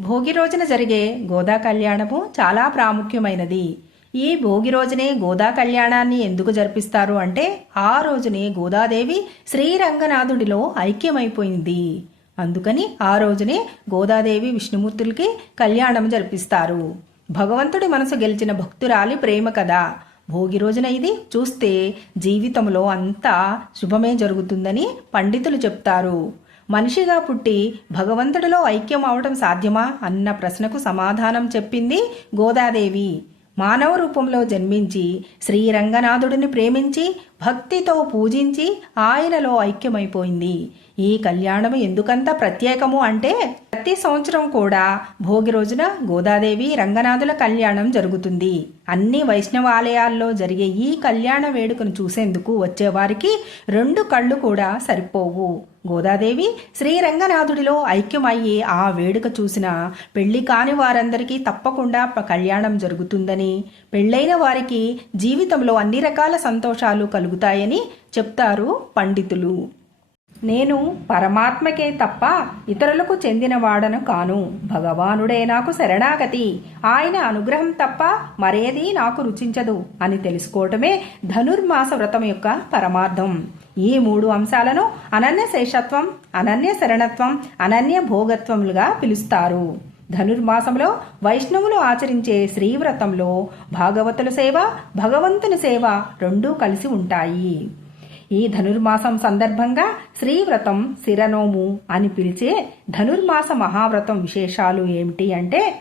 భోగి రోజున జరిగే గోదా కళ్యాణము చాలా ప్రాముఖ్యమైనది. ఈ భోగి రోజునే గోదా కళ్యాణాన్ని ఎందుకు జరిపిస్తారు అంటే ఆ రోజునే గోదాదేవి శ్రీరంగనాథుడిలో ఐక్యమైపోయింది. అందుకని ఆ రోజునే గోదాదేవి విష్ణుమూర్తులకి కళ్యాణం జరిపిస్తారు. భగవంతుడి మనసు గెలిచిన భక్తురాలి ప్రేమ కదా భోగి రోజున ఇది చూస్తే జీవితంలో అంతా శుభమే జరుగుతుందని పండితులు చెప్తారు. మనిషిగా పుట్టి భగవంతుడిలో ఐక్యం అవటం సాధ్యమా అన్న ప్రశ్నకు సమాధానం చెప్పింది గోదాదేవి. మానవ రూపంలో జన్మించి శ్రీరంగనాథుడిని ప్రేమించి భక్తితో పూజించి ఆయనలో ఐక్యమైపోయింది. ఈ కళ్యాణము ఎందుకంత ప్రత్యేకము అంటే ప్రతి సంవత్సరం కూడా భోగి రోజున గోదాదేవి రంగనాథుల కళ్యాణం జరుగుతుంది. అన్ని వైష్ణవ ఆలయాల్లో జరిగే ఈ కళ్యాణ వేడుకను చూసేందుకు వచ్చేవారికి రెండు కళ్ళు కూడా సరిపోవు. గోదాదేవి శ్రీరంగనాథుడిలో ఐక్యమయ్యి ఆ వేడుక చూసిన పెళ్ళి కాని వారందరికీ తప్పకుండా కళ్యాణం జరుగుతుందని పెళ్ళైన వారికి జీవితంలో అన్ని రకాల సంతోషాలు కలుగుతాయని చెప్తారు పండితులు. నేను పరమాత్మకే తప్ప ఇతరులకు చెందినవాడను కాను. భగవానుడే నాకు శరణాగతి. ఆయన అనుగ్రహం తప్ప మరేదీ నాకు రుచించదు అని తెలుసుకోవటమే ధనుర్మాస వ్రతం యొక్క పరమార్థం. ఈ మూడు అంశాలను అనన్య శేషత్వం అనన్య శరణత్వం అనన్య భోగత్వములుగా పిలుస్తారు. ధనుర్మాసంలో వైష్ణవులు ఆచరించే శ్రీవ్రతంలో భాగవతుల సేవ భగవంతుని సేవ రెండూ కలిసి ఉంటాయి. ఈ ధనుర్మాసం సందర్భంగా శ్రీవ్రతం శిరనోము అని పిలిచే ధనుర్మాస మహావ్రతం విశేషాలు ఏమిటి అంటే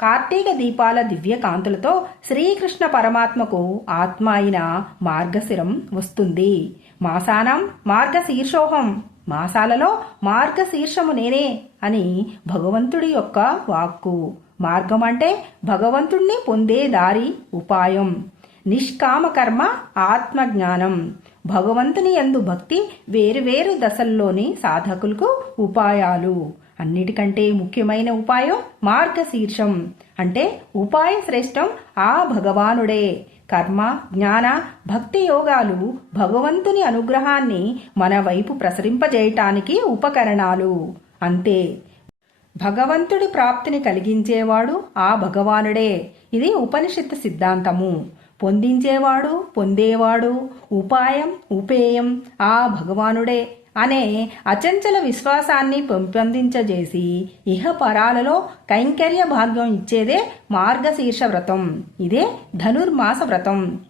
కార్తీక దీపాల దివ్య కాంతులతో శ్రీకృష్ణ పరమాత్మకు ఆత్మ అయిన మార్గశిరం వస్తుంది. మాసానం మార్గశీర్షోహం. మాసాలలో మార్గశీర్షము నేనే అని భగవంతుడి యొక్క వాక్కు. మార్గం అంటే భగవంతుణ్ణి పొందే దారి ఉపాయం. నిష్కామ కర్మ ఆత్మజ్ఞానం. భగవంతుని యందు భక్తి వేరువేరు దశల్లోని సాధకులకు ఉపాయాలు. అన్నిటికంటే ముఖ్యమైన ఉపాయం మార్గశీర్షం. అంటే ఉపాయ శ్రేష్టం ఆ భగవానుడే. కర్మ జ్ఞాన భక్తి యోగాలు భగవంతుని అనుగ్రహాన్ని మన వైపు ప్రసరింపజేయటానికి ఉపకరణాలు. అంతే. భగవంతుడి ప్రాప్తిని కలిగించేవాడు ఆ భగవానుడే. ఇది ఉపనిషత్ సిద్ధాంతము. పొందించేవాడు పొందేవాడు ఉపాయం ఉపేయం ఆ భగవానుడే. అనే అచంచల విశ్వాసాన్ని పెంపొందించజేసి ఇహపరాలలో కైంకర్య భాగ్యం ఇచ్చేదే మార్గశీర్ష వ్రతం. ఇదే ధనుర్మాస వ్రతం.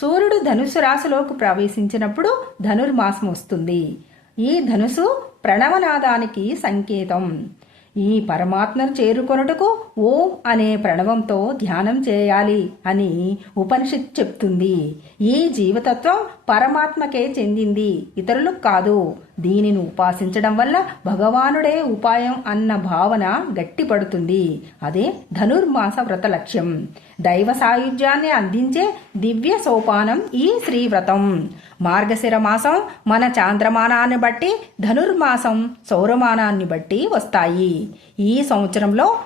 సూర్యుడు ధనుసు రాశిలోకి ప్రవేశించినప్పుడు ధనుర్మాసం వస్తుంది. ఈ ధనుసు ప్రణవనాదానికి సంకేతం. ఈ పరమాత్మను చేరుకొనుటకు ఓం అనే ప్రణవంతో ధ్యానం చేయాలి అని ఉపనిషత్ చెప్తుంది. ఈ జీవతత్వం పరమాత్మకే చెందింది. ఇతరులకు కాదు. దీనిని ఉపాసించడం వల్ల భగవానుడే ఉపాయం అన్న భావన గట్టిపడుతుంది. అదే ధనుర్మాస వ్రత లక్ష్యం. దైవ సాయుధ్యాన్ని అందించే దివ్య సోపానం ఈ శ్రీవ్రతం. మార్గశిర మాసం మన చాంద్రమానాన్ని బట్టి ధనుర్మాసం సౌరమానాన్ని బట్టి వస్తాయి. ఈ సంవత్సరంలో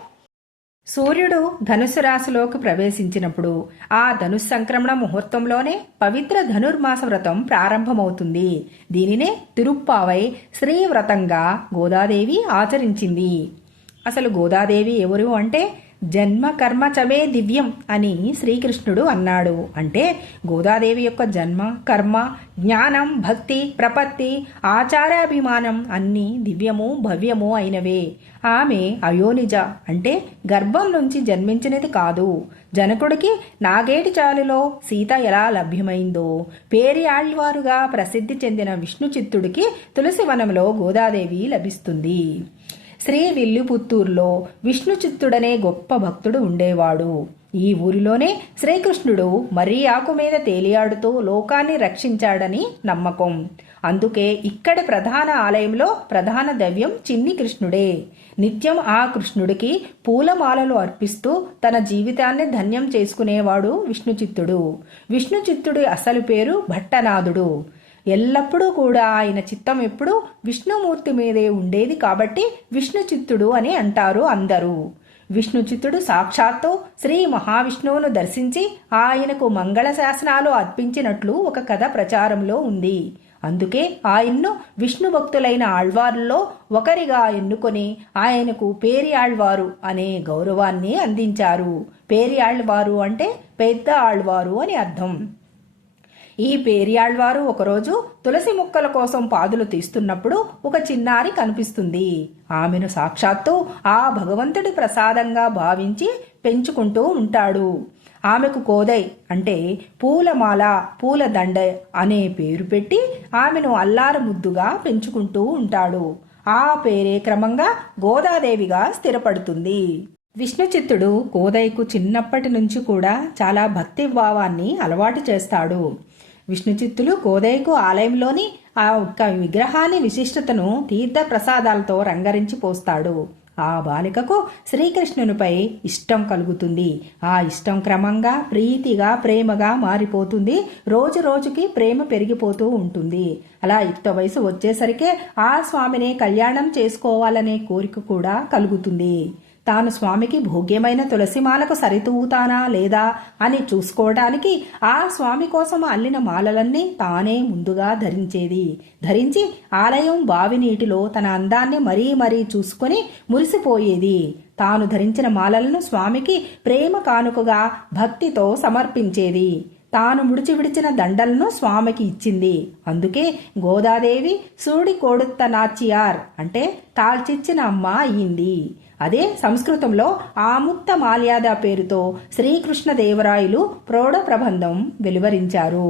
సూర్యుడు ధనుసు రాశిలోకి ప్రవేశించినప్పుడు ఆ ధనుస్ సంక్రమణ ముహూర్తంలోనే పవిత్ర ధనుర్మాస వ్రతం ప్రారంభమవుతుంది. దీనినే తిరుప్పావై శ్రీవ్రతంగా గోదాదేవి ఆచరించింది. అసలు గోదాదేవి ఎవరు అంటే జన్మ కర్మ చమే దివ్యం అని శ్రీకృష్ణుడు అన్నాడు. అంటే గోదాదేవి యొక్క జన్మ కర్మ జ్ఞానం భక్తి ప్రపత్తి ఆచారాభిమానం అన్నీ దివ్యము భవ్యము అయినవే. ఆమె అయోనిజ అంటే గర్భం నుంచి జన్మించినది కాదు. జనకుడికి నాగేటి చాలులో సీత ఎలా లభ్యమైందో పేరి ఆళ్వారుగా ప్రసిద్ధి చెందిన విష్ణు చిత్తుడికి తులసివనంలో గోదాదేవి లభిస్తుంది. శ్రీ విల్లుపుత్తూరులో విష్ణు చిత్తుడనే గొప్ప భక్తుడు ఉండేవాడు. ఈ ఊరిలోనే శ్రీకృష్ణుడు మర్రి ఆకు మీద తేలియాడుతూ లోకాన్ని రక్షించాడని నమ్మకం. అందుకే ఇక్కడి ప్రధాన ఆలయంలో ప్రధాన దవ్యం చిన్ని కృష్ణుడే. నిత్యం ఆ కృష్ణుడికి పూలమాలలు అర్పిస్తూ తన జీవితాన్ని ధన్యం చేసుకునేవాడు విష్ణుచిత్తుడు. విష్ణుచిత్తుడి అసలు పేరు భట్టనాథుడు. ఎల్లప్పుడూ కూడా ఆయన చిత్తం ఎప్పుడూ విష్ణుమూర్తి మీదే ఉండేది కాబట్టి విష్ణుచిత్తుడు అని అంటారు అందరూ. విష్ణుచిత్తుడు సాక్షాత్తు శ్రీ మహావిష్ణువును దర్శించి ఆయనకు మంగళ శాసనాలు అర్పించినట్లు ఒక కథ ప్రచారంలో ఉంది. అందుకే ఆయన్ను విష్ణు భక్తులైన ఆళ్వారుల్లో ఒకరిగా ఎన్నుకొని ఆయనకు పేరి ఆళ్వారు అనే గౌరవాన్ని అందించారు. పేరి ఆళ్వారు అంటే పెద్ద ఆళ్వారు అని అర్థం. ఈ పేరియాళ్వారు ఒకరోజు తులసి మొక్కల కోసం పాదులు తీస్తున్నప్పుడు ఒక చిన్నారి కనిపిస్తుంది. ఆమెను సాక్షాత్తు ఆ భగవంతుడి ప్రసాదంగా భావించి పెంచుకుంటూ ఉంటాడు. ఆమెకు కోదై అంటే పూలమాల పూలదండ అనే పేరు పెట్టి ఆమెను అల్లారముద్దుగా పెంచుకుంటూ ఉంటాడు. ఆ పేరే క్రమంగా గోదాదేవిగా స్థిరపడుతుంది. విష్ణుచిత్తుడు కోదయ్యకు చిన్నప్పటి నుంచి కూడా చాలా భక్తి భావాన్ని అలవాటు చేస్తాడు. విష్ణుచిత్తులు కోదయ్యకు ఆలయంలోని ఆ ఒక్క విగ్రహాన్ని విశిష్టతను తీర్థ ప్రసాదాలతో రంగరించి పోస్తాడు. ఆ బాలికకు శ్రీకృష్ణునిపై ఇష్టం కలుగుతుంది. ఆ ఇష్టం క్రమంగా ప్రీతిగా ప్రేమగా మారిపోతుంది. రోజు రోజుకి ప్రేమ పెరిగిపోతూ ఉంటుంది. అలా యుక్త వయసు వచ్చేసరికే ఆ స్వామిని కళ్యాణం చేసుకోవాలనే కోరిక కూడా కలుగుతుంది. తాను స్వామికి భోగ్యమైన తులసిమాలకు సరితూగుతానా లేదా అని చూసుకోవటానికి ఆ స్వామి కోసం అల్లిన మాలలన్నీ తానే ముందుగా ధరించేది. ధరించి ఆలయం బావి నీటిలో తన అందాన్ని మరీ మరీ చూసుకొని మురిసిపోయేది. తాను ధరించిన మాలలను స్వామికి ప్రేమ కానుకగా భక్తితో సమర్పించేది. తాను ముడిచి విడిచిన దండలను స్వామికి ఇచ్చింది. అందుకే గోదాదేవి సూడి కోడుత్త నాచియార్ అంటే తాల్చిచ్చిన అమ్మ అయ్యింది. అదే సంస్కృతంలో ఆముక్త మాల్యాద పేరుతో శ్రీకృష్ణదేవరాయలు ప్రౌఢ ప్రబంధం వెలువరించారు.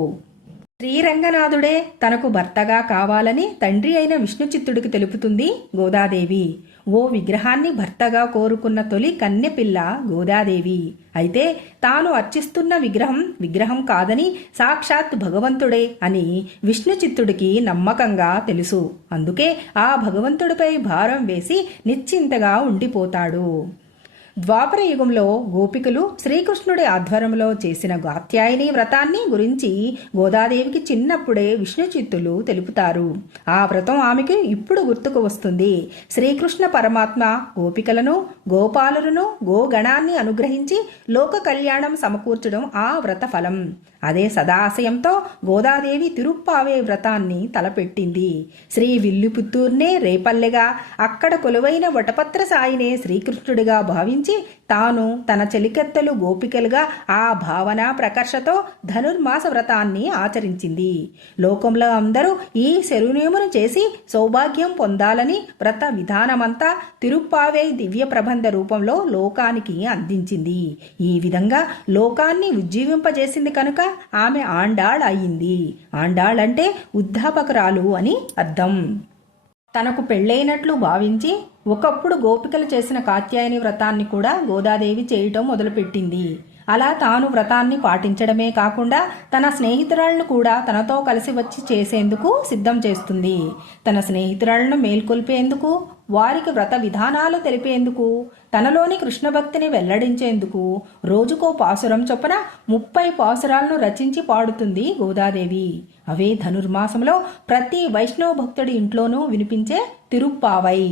శ్రీరంగనాథుడే తనకు భర్తగా కావాలని తండ్రి అయిన విష్ణుచిత్తుడికి తెలుపుతుంది గోదాదేవి. ఓ విగ్రహాన్ని భర్తగా కోరుకున్న తొలి కన్నెపిల్ల గోదాదేవి. అయితే తాను అర్చిస్తున్న విగ్రహం విగ్రహం కాదని సాక్షాత్ భగవంతుడే అని విష్ణుచిత్తుడికి నమ్మకంగా తెలుసు. అందుకే ఆ భగవంతుడిపై భారం వేసి నిశ్చింతగా ఉండిపోతాడు. ద్వాపర యుగంలో గోపికలు శ్రీకృష్ణుడి ఆధ్వర్యంలో చేసిన గాత్యాయని వ్రతాన్ని గురించి గోదాదేవికి చిన్నప్పుడే విష్ణుచిత్తులు తెలుపుతారు. ఆ వ్రతం ఆమెకి ఇప్పుడు గుర్తుకు వస్తుంది. శ్రీకృష్ణ పరమాత్మ గోపికలను గోపాలులను గోగణాన్ని అనుగ్రహించి లోక కళ్యాణం సమకూర్చడం ఆ వ్రత ఫలం అదే సదాశయంతో గోదాదేవి తిరుప్పావే వ్రతాన్ని తలపెట్టింది. శ్రీ విల్లుపుత్తూర్నే రేపల్లెగా అక్కడ కొలువైన వటపత్ర సాయినే శ్రీకృష్ణుడిగా భావించి తాను తన చెలికెత్తలు గోపికలుగా ఆ భావన ప్రకర్షతో ధనుర్మాస వ్రతాన్ని ఆచరించింది. లోకంలో అందరూ ఈ శరునియమును చేసి సౌభాగ్యం పొందాలని వ్రత విధానమంతా తిరుప్పావే దివ్య ప్రబంధ రూపంలో లోకానికి అందించింది. ఈ విధంగా లోకాన్ని ఉజ్జీవింపజేసింది కనుక ఆమె ఆండాళ్ అయింది ఆండాళ్ అంటే ఉద్ధాపకురాలు అని అర్థం. తనకు పెళ్ళైనట్లు భావించి ఒకప్పుడు గోపికలు చేసిన కాత్యాయని వ్రతాన్ని కూడా గోదాదేవి చేయటం మొదలుపెట్టింది. అలా తాను వ్రతాన్ని పాటించడమే కాకుండా తన స్నేహితురాలను కూడా తనతో కలిసి వచ్చి చేసేందుకు సిద్ధం చేస్తుంది. తన స్నేహితురాలను మేల్కొల్పేందుకు వారికి వ్రత విధానాలు తెలిపేందుకు తనలోని కృష్ణభక్తిని వెల్లడించేందుకు రోజుకో పాసురం చొప్పున ముప్పై పాసురాలను రచించి పాడుతుంది గోదాదేవి. అవే ధనుర్మాసంలో ప్రతి వైష్ణవ భక్తుడి ఇంట్లోనూ వినిపించే తిరుప్పావై.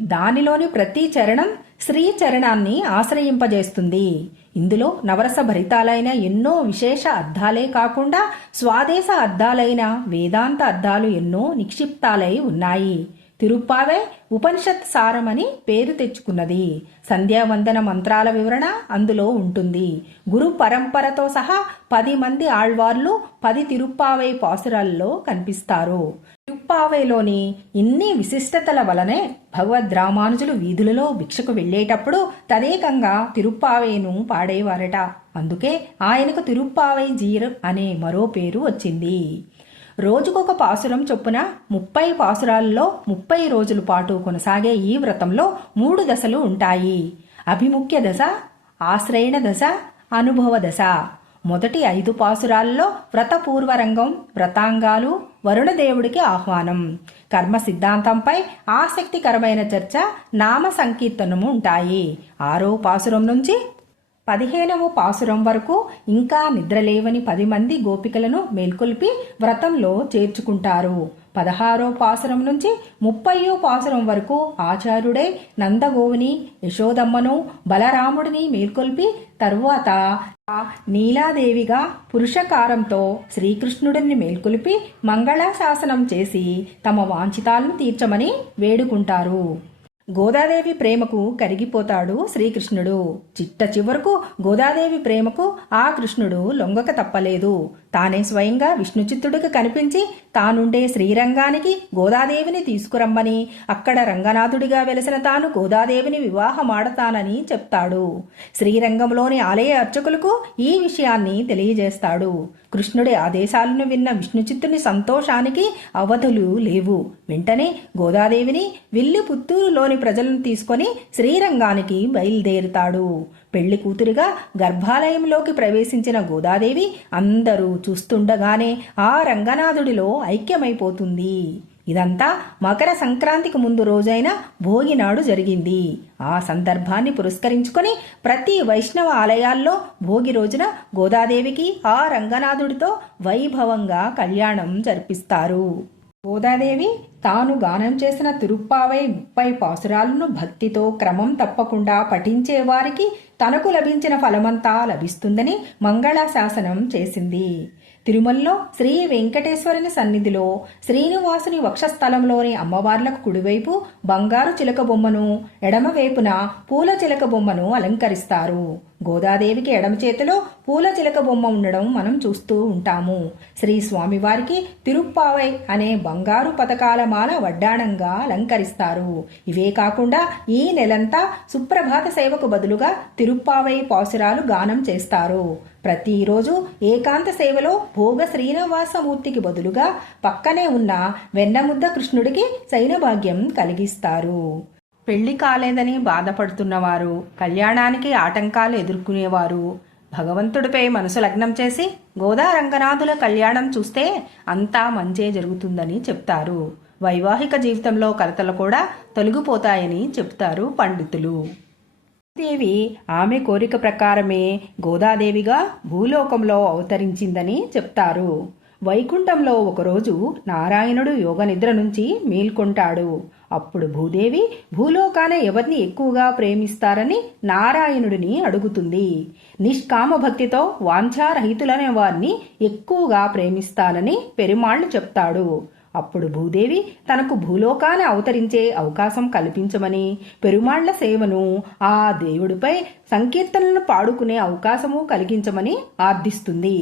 దానిలోని ప్రతి చరణం శ్రీ చరణాన్ని ఆశ్రయింపజేస్తుంది. ఇందులో నవరస భరితాలైన ఎన్నో విశేష అర్థాలే కాకుండా స్వాదేశ అర్థాలైన వేదాంత అర్థాలు ఎన్నో నిక్షిప్తాలై ఉన్నాయి. తిరుప్పావే ఉపనిషత్ సారమని పేరు తెచ్చుకున్నది. సంధ్యావందన మంత్రాల వివరణ అందులో ఉంటుంది. గురు పరంపరతో సహా పది మంది ఆళ్వార్లు పది తిరుప్పావై పాసురాల్లో కనిపిస్తారు. పావేలోని ఇన్ని విశిష్టతల వలనే భగవద్ రామానుజులు వీధులలో భిక్షకు వెళ్ళేటప్పుడు తదేకంగా తిరుప్పావేను పాడేవారట. అందుకే ఆయనకు తిరుప్పావై జీర్ అనే మరో పేరు వచ్చింది. రోజుకొక పాసురం చొప్పున ముప్పై పాసురాల్లో ముప్పై రోజుల పాటు కొనసాగే ఈ వ్రతంలో మూడు దశలు ఉంటాయి. అభిముఖ్య దశ ఆశ్రయణ దశ అనుభవ దశ. మొదటి ఐదు పాసురాల్లో వ్రతపూర్వరంగం వ్రతాంగాలు వరుణదేవుడికి ఆహ్వానం. కర్మ సిద్ధాంతంపై ఆసక్తికరమైన చర్చ నామ సంకీర్తనము ఉంటాయి. ఆరో పాసురం నుంచి పదిహేనవ పాసురం వరకు ఇంకా నిద్రలేవని పది మంది గోపికలను మేల్కొల్పి వ్రతంలో చేర్చుకుంటారు. పదహారో పాసురం నుంచి ముప్పయో పాసురం వరకు ఆచార్యుడే నందగోవుని యశోదమ్మను బలరాముడిని మేల్కొల్పి తరువాత ఆ నీలాదేవిగా పురుషకారంతో శ్రీకృష్ణుడిని మేల్కొలిపి మంగళాశాసనం చేసి తమ వాంఛితాలను తీర్చమని వేడుకుంటారు. గోదాదేవి ప్రేమకు కరిగిపోతాడు శ్రీకృష్ణుడు. చిట్ట చివరకు గోదాదేవి ప్రేమకు ఆ కృష్ణుడు లొంగక తప్పలేదు. తానే స్వయంగా విష్ణుచిత్తుడికి కనిపించి తానుండే శ్రీరంగానికి గోదాదేవిని తీసుకురమ్మని అక్కడ రంగనాథుడిగా వెలసిన తాను గోదాదేవిని వివాహమాడతానని చెప్తాడు. శ్రీరంగంలోని ఆలయ అర్చకులకు ఈ విషయాన్ని తెలియజేస్తాడు. కృష్ణుడి ఆదేశాలను విన్న విష్ణుచిత్తుని సంతోషానికి అవధులు లేవు. వెంటనే గోదాదేవిని విల్లు పుత్తూరులోని ప్రజలను తీసుకొని శ్రీరంగానికి బయలుదేరుతాడు. పెళ్ళి కూతురిగా గర్భాలయంలోకి ప్రవేశించిన గోదాదేవి అందరూ చూస్తుండగానే ఆ రంగనాథుడిలో ఐక్యమైపోతుంది. ఇదంతా మకర సంక్రాంతికి ముందు రోజైన భోగినాడు జరిగింది. ఆ సందర్భాన్ని పురస్కరించుకొని ప్రతి వైష్ణవ ఆలయాల్లో భోగి రోజున గోదాదేవికి ఆ రంగనాథుడితో వైభవంగా కళ్యాణం జరిపిస్తారు. గోదాదేవి తాను గానం చేసిన తిరుప్పావై ముప్పై పాసురాలను భక్తితో క్రమం తప్పకుండా పఠించే వారికి తనకు లభించిన ఫలమంతా లభిస్తుందని మంగళాశాసనం చేసింది. తిరుమలలో శ్రీ వెంకటేశ్వరుని సన్నిధిలో శ్రీనివాసుని వక్షస్థలంలోని అమ్మవార్లకు కుడివైపు బంగారు చిలక బొమ్మను ఎడమవైపున పూల చిలక బొమ్మను అలంకరిస్తారు. గోదాదేవికి ఎడమ చేతిలో పూల చిలక బొమ్మ ఉండడం మనం చూస్తూ ఉంటాము. శ్రీ స్వామివారికి తిరుప్పావై అనే బంగారు పథకాల మాల వడ్డాణంగా అలంకరిస్తారు. ఇవే కాకుండా ఈ నెలంతా సుప్రభాత సేవకు బదులుగా తిరుప్పావై పాసురాలు గానం చేస్తారు. ప్రతిరోజు ఏకాంత సేవలో భోగ శ్రీనివాసమూర్తికి బదులుగా పక్కనే ఉన్న వెన్నముద్ద కృష్ణుడికి శైనభాగ్యం కలిగిస్తారు. పెళ్ళి కాలేదని బాధపడుతున్నవారు కళ్యాణానికి ఆటంకాలు ఎదుర్కొనేవారు. భగవంతుడిపై మనసు లగ్నం చేసి గోదా రంగనాథుల కళ్యాణం చూస్తే అంతా మంచే జరుగుతుందని చెప్తారు. వైవాహిక జీవితంలో కలతలు కూడా తొలగిపోతాయని చెప్తారు పండితులు. దేవి ఆమె కోరిక ప్రకారమే గోదాదేవిగా భూలోకంలో అవతరించిందని చెప్తారు. వైకుంఠంలో ఒకరోజు నారాయణుడు యోగనిద్ర నుంచి మేల్కొంటాడు. అప్పుడు భూదేవి భూలోకాన ఎవరిని ఎక్కువగా ప్రేమిస్తారని నారాయణుడిని అడుగుతుంది. నిష్కామ భక్తితో వాంఛారహితులనే వారిని ఎక్కువగా ప్రేమిస్తానని పెరుమాళ్ళు చెప్తాడు. అప్పుడు భూదేవి తనకు భూలోకాన అవతరించే అవకాశం కల్పించమని పెరుమాళ్ళ సేవను ఆ దేవుడిపై సంకీర్తనలను పాడుకునే అవకాశము కలిగించమని ఆర్థిస్తుంది.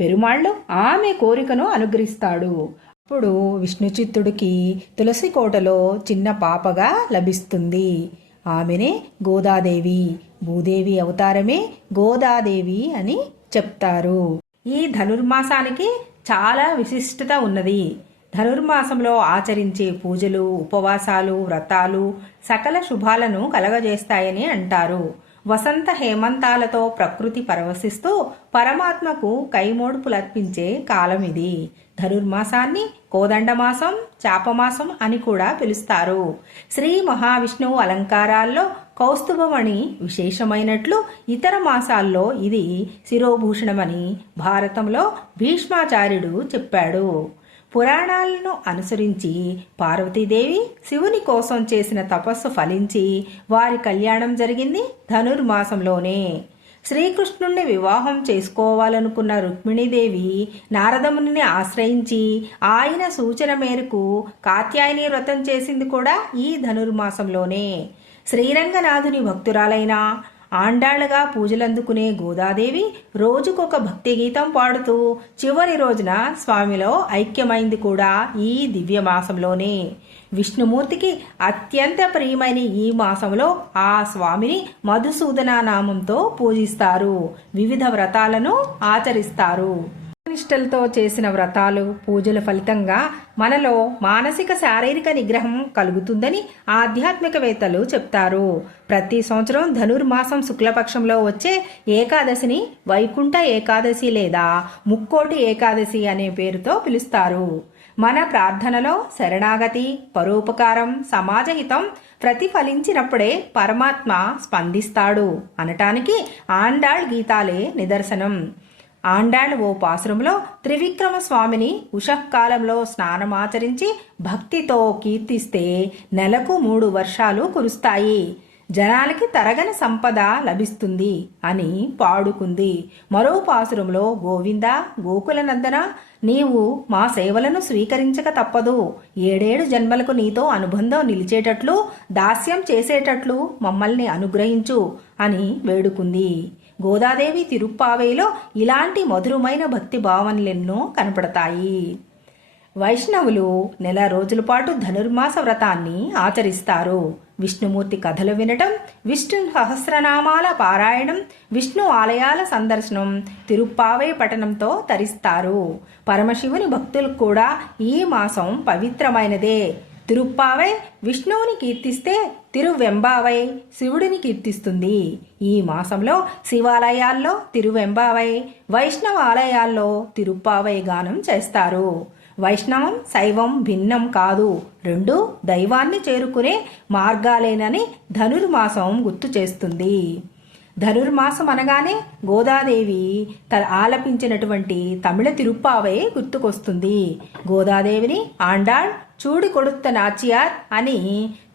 పెరుమాళ్ళు ఆమె కోరికను అనుగ్రహిస్తాడు. అప్పుడు విష్ణుచిత్తుడికి తులసి కోటలో చిన్న పాపగా లభిస్తుంది. ఆమెనే గోదాదేవి భూదేవి అవతారమే గోదాదేవి అని చెప్తారు. ఈ ధనుర్మాసానికి చాలా విశిష్టత ఉన్నది. ధనుర్మాసంలో ఆచరించే పూజలు ఉపవాసాలు వ్రతాలు సకల శుభాలను కలగజేస్తాయని అంటారు. వసంత హేమంతాలతో ప్రకృతి పరవశిస్తూ పరమాత్మకు కైమోడుపులర్పించే కాలం ఇది. ధనుర్మాసాన్ని కోదండమాసం చాపమాసం అని కూడా పిలుస్తారు. శ్రీ మహావిష్ణువు అలంకారాల్లో కౌస్తుభమణి విశేషమైనట్లు ఇతర మాసాల్లో ఇది శిరోభూషణమని భారతంలో భీష్మాచార్యుడు చెప్పాడు. పురాణాలను అనుసరించి పార్వతీదేవి శివుని కోసం చేసిన తపస్సు ఫలించి వారి కళ్యాణం జరిగింది ధనుర్మాసంలోనే. శ్రీకృష్ణుణ్ణి వివాహం చేసుకోవాలనుకున్న రుక్మిణీదేవి నారదముని ఆశ్రయించి ఆయన సూచన మేరకు కాత్యాయని వ్రతం చేసింది కూడా ఈ ధనుర్మాసంలోనే. శ్రీరంగనాథుని భక్తురాలైన ఆండాళ్ళగా పూజలందుకునే గోదాదేవి రోజుకొక భక్తి గీతం పాడుతూ చివరి రోజున స్వామిలో ఐక్యమైంది కూడా ఈ దివ్య మాసంలోనే విష్ణుమూర్తికి అత్యంత ప్రియమైన ఈ మాసంలో ఆ స్వామిని మధుసూదన నామంతో పూజిస్తారు. వివిధ వ్రతాలను ఆచరిస్తారు. నిష్టలతో చేసిన వ్రతాలు పూజల ఫలితంగా మనలో మానసిక శారీరక నిగ్రహం కలుగుతుందని ఆధ్యాత్మికవేత్తలు చెప్తారు. ప్రతి సంవత్సరం ధనుర్మాసం శుక్లపక్షంలో వచ్చే ఏకాదశిని వైకుంఠ ఏకాదశి లేదా ముక్కోటి ఏకాదశి అనే పేరుతో పిలుస్తారు. మన ప్రార్థనలో శరణాగతి పరోపకారం సమాజహితం ప్రతిఫలించినప్పుడే పరమాత్మ స్పందిస్తాడు అనటానికి ఆండాళ్ గీతాలే నిదర్శనం. ఆండాళ్ ఓ పాసురంలో త్రివిక్రమ స్వామిని ఉషఃకాలంలో స్నానమాచరించి భక్తితో కీర్తిస్తే నెలకు మూడు వర్షాలు కురుస్తాయి. జనాలకి తరగని సంపద లభిస్తుంది అని పాడుకుంది. మరో పాసురంలో గోవింద గోకులనందన నీవు మా సేవలను స్వీకరించక తప్పదు. ఏడేడు జన్మలకు నీతో అనుబంధం నిలిచేటట్లు దాస్యం చేసేటట్లు మమ్మల్ని అనుగ్రహించు అని వేడుకుంది. గోదాదేవి తిరుప్పావేలో ఇలాంటి మధురమైన భక్తి భావనలెన్నో కనపడతాయి. వైష్ణవులు నెల రోజుల పాటు ధనుర్మాస వ్రతాన్ని ఆచరిస్తారు. విష్ణుమూర్తి కథలు వినటం విష్ణు సహస్రనామాల పారాయణం విష్ణు ఆలయాల సందర్శనం తిరుప్పావై పట్టణంతో తరిస్తారు. పరమశివుని భక్తులకు కూడా ఈ మాసం పవిత్రమైనదే. తిరుప్పావై విష్ణువుని కీర్తిస్తే తిరువెంబావై శివుడిని కీర్తిస్తుంది. ఈ మాసంలో శివాలయాల్లో తిరువెంబావై వైష్ణవ ఆలయాల్లో తిరుప్పావై గానం చేస్తారు. వైష్ణవం శైవం భిన్నం కాదు. రెండు దైవాన్ని చేరుకునే మార్గాలేనని ధనుర్మాసం గుర్తు చేస్తుంది. ధనుర్మాసం అనగానే గోదాదేవి తన ఆలపించినటువంటి తమిళ తిరుప్పావే గుర్తుకొస్తుంది. గోదాదేవిని ఆండాళ్ చూడి కొడుత్త నాచియార్ అని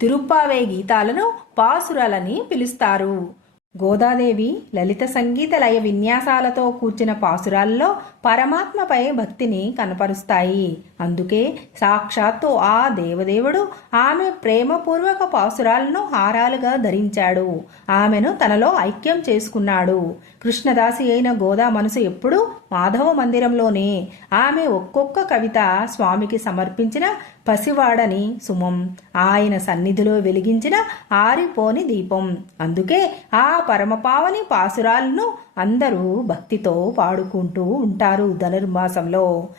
తిరుప్పావే గీతాలను పాసురాలని పిలుస్తారు. గోదాదేవి లలిత సంగీత లయ విన్యాసాలతో కూర్చిన పాసురాల్లో పరమాత్మపై భక్తిని కనపరుస్తాయి. అందుకే సాక్షాత్తు ఆ దేవదేవుడు ఆమె ప్రేమపూర్వక పాసురాలను హారాలుగా ధరించాడు. ఆమెను తనలో ఐక్యం చేసుకున్నాడు. కృష్ణదాసి అయిన గోదా మనసు ఎప్పుడూ మాధవ మందిరంలోనే. ఆమె ఒక్కొక్క కవిత స్వామికి సమర్పించిన పసివాడని సుమం. ఆయన సన్నిధిలో వెలిగించిన ఆరిపోని దీపం. అందుకే ఆ పరమపావని పాసురాలను అందరూ భక్తితో పాడుకుంటూ ఉంటారు ధనుర్మాసంలో.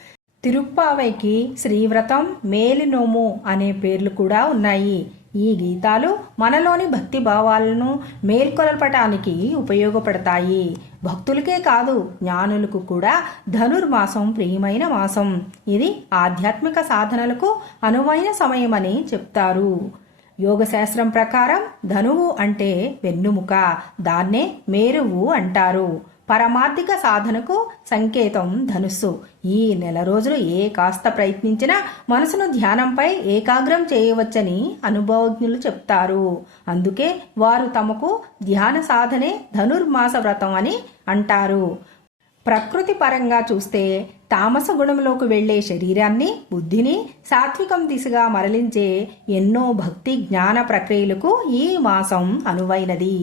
తిరుప్పావైకి శ్రీవ్రతం మేలినోము అనే పేర్లు కూడా ఉన్నాయి. ఈ గీతాలు మనలోని భక్తి భావాలను మేల్కొలపటానికి ఉపయోగపడతాయి. భక్తులకే కాదు జ్ఞానులకు కూడా ధనుర్మాసం ప్రియమైన మాసం. ఇది ఆధ్యాత్మిక సాధనలకు అనువైన సమయమని చెప్తారు. యోగశాస్త్రం ప్రకారం ధనువు అంటే వెన్నుముక దాన్నే మేరువు అంటారు. పరమార్థిక సాధనకు సంకేతం ధనుస్సు. ఈ నెల రోజులు ఏ కాస్త ప్రయత్నించినా మనసును ధ్యానంపై ఏకాగ్రం చేయవచ్చని అనుభవజ్ఞులు చెప్తారు. అందుకే వారు తమకు ధ్యాన సాధనే ధనుర్మాస వ్రతం అని అంటారు. ప్రకృతి పరంగా చూస్తే తామస గుణంలోకి వెళ్ళే శరీరాన్ని బుద్ధిని సాత్వికం దిశగా మరలించే ఎన్నో భక్తి జ్ఞాన ప్రక్రియలకు ఈ మాసం అనువైనది.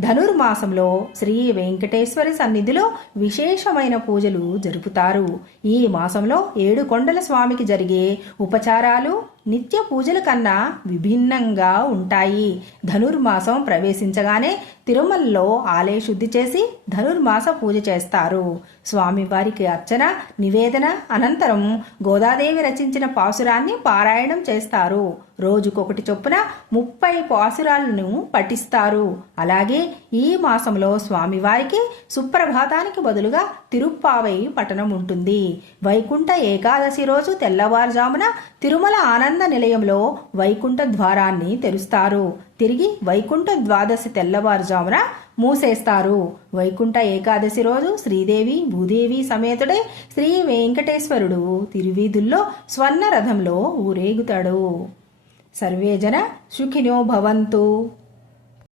ధనుర్మాసంలో శ్రీ వెంకటేశ్వరి సన్నిధిలో విశేషమైన పూజలు జరుపుతారు. ఈ మాసంలో ఏడు కొండల స్వామికి జరిగే ఉపచారాలు నిత్య పూజల కన్నా విభిన్నంగా ఉంటాయి. ధనుర్మాసం ప్రవేశించగానే తిరుమలలో ఆలయ శుద్ధి చేసి ధనుర్మాస పూజ చేస్తారు. స్వామివారికి అర్చన నివేదన అనంతరం గోదాదేవి రచించిన పాసురాన్ని పారాయణం చేస్తారు. రోజుకొకటి చొప్పున ముప్పై పాసురాలను పఠిస్తారు. అలాగే ఈ మాసంలో స్వామివారికి సుప్రభాతానికి బదులుగా తిరుప్పావై పఠనం ఉంటుంది. వైకుంఠ ఏకాదశి రోజు తెల్లవారుజామున తిరుమల ఆనంద నిలయంలో వైకుంఠ ద్వారాన్ని తెరుస్తారు. తిరిగి వైకుంఠ ద్వాదశి తెల్లవారుజామున మూసేస్తారు. వైకుంఠ ఏకాదశి రోజు శ్రీదేవి భూదేవి సమేతుడే శ్రీ వెంకటేశ్వరుడు తిరువీధుల్లో స్వర్ణ రథంలో ఊరేగుతాడు. సర్వేజన సుఖినో భవంతు.